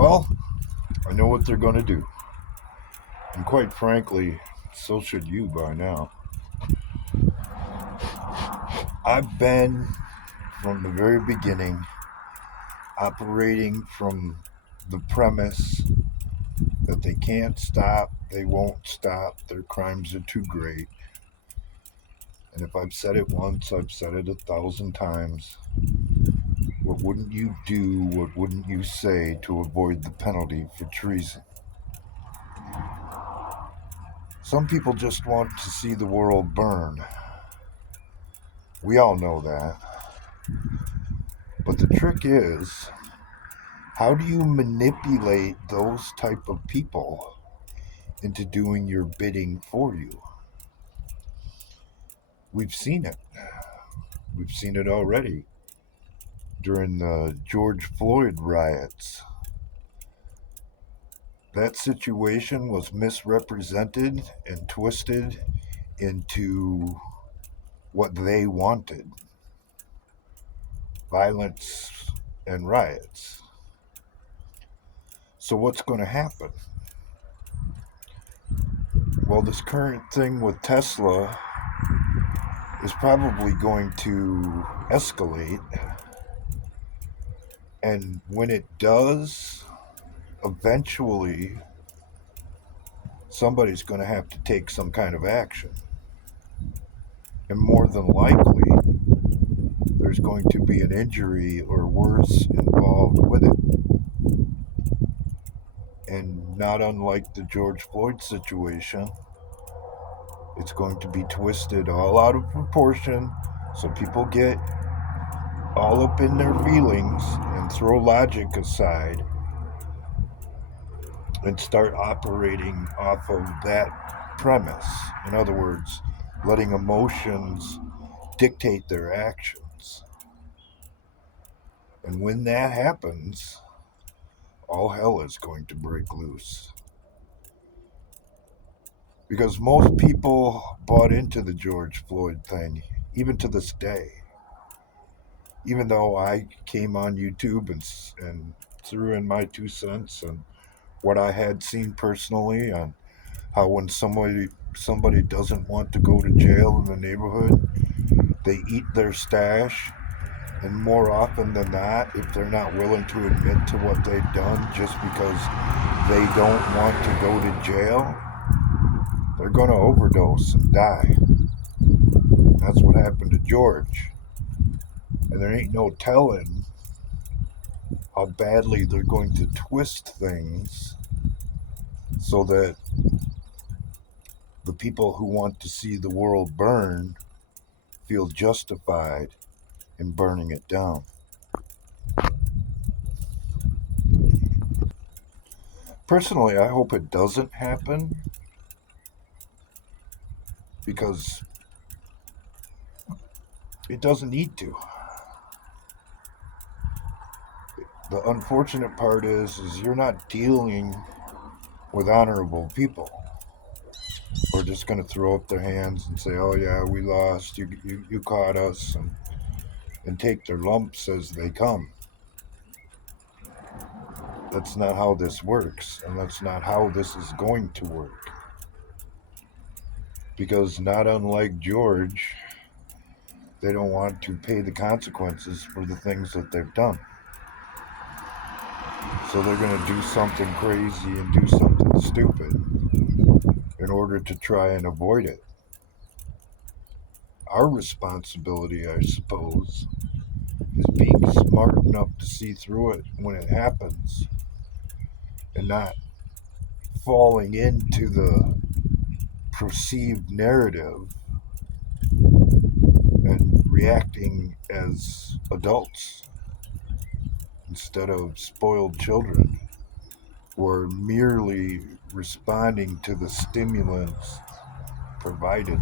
Well, I know what they're going to do. And quite frankly, so should you by now. I've been, from the very beginning, operating from the premise that they can't stop, they won't stop, their crimes are too great. And if I've said it once, I've said it 1,000 times. What wouldn't you do, what wouldn't you say to avoid the penalty for treason? Some people just want to see the world burn. We all know that. But the trick is, how do you manipulate those type of people into doing your bidding for you? We've seen it. We've seen it already during the George Floyd riots. That situation was misrepresented and twisted into what they wanted: violence and riots. So, what's going to happen? Well, this current thing with Tesla is probably going to escalate. And when it does, eventually somebody's going to have to take some kind of action. And more than likely, there's going to be an injury or worse involved with it. And not unlike the George Floyd situation, it's going to be twisted all out of proportion so people get all up in their feelings and throw logic aside and start operating off of that premise. In other words, letting emotions dictate their actions. And when that happens, all hell is going to break loose. Because most people bought into the George Floyd thing, even to this day. Even though I came on YouTube and threw in my 2 cents and what I had seen personally on how when somebody doesn't want to go to jail in the neighborhood, they eat their stash, and more often than not, if they're not willing to admit to what they've done just because they don't want to go to jail, they're going to overdose and die. That's what happened to George. And there ain't no telling how badly they're going to twist things so that the people who want to see the world burn feel justified in burning it down. Personally, I hope it doesn't happen because it doesn't need to. The unfortunate part is you're not dealing with honorable people who are just going to throw up their hands and say, "Oh yeah, we lost. You caught us," and take their lumps as they come. That's not how this works, and that's not how this is going to work. Because not unlike George, they don't want to pay the consequences for the things that they've done. So they're going to do something crazy and do something stupid in order to try and avoid it. Our responsibility, I suppose, is being smart enough to see through it when it happens and not falling into the perceived narrative and reacting as adults instead of spoiled children who are merely responding to the stimulants provided.